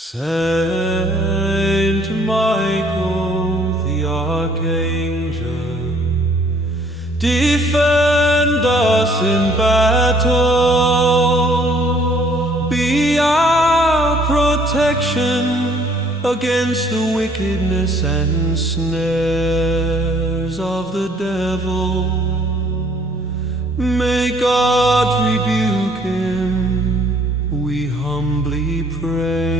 Saint Michael, the Archangel, defend us in battle. Be our protection against the wickedness and snares of the devil. May God rebuke him, we humbly pray.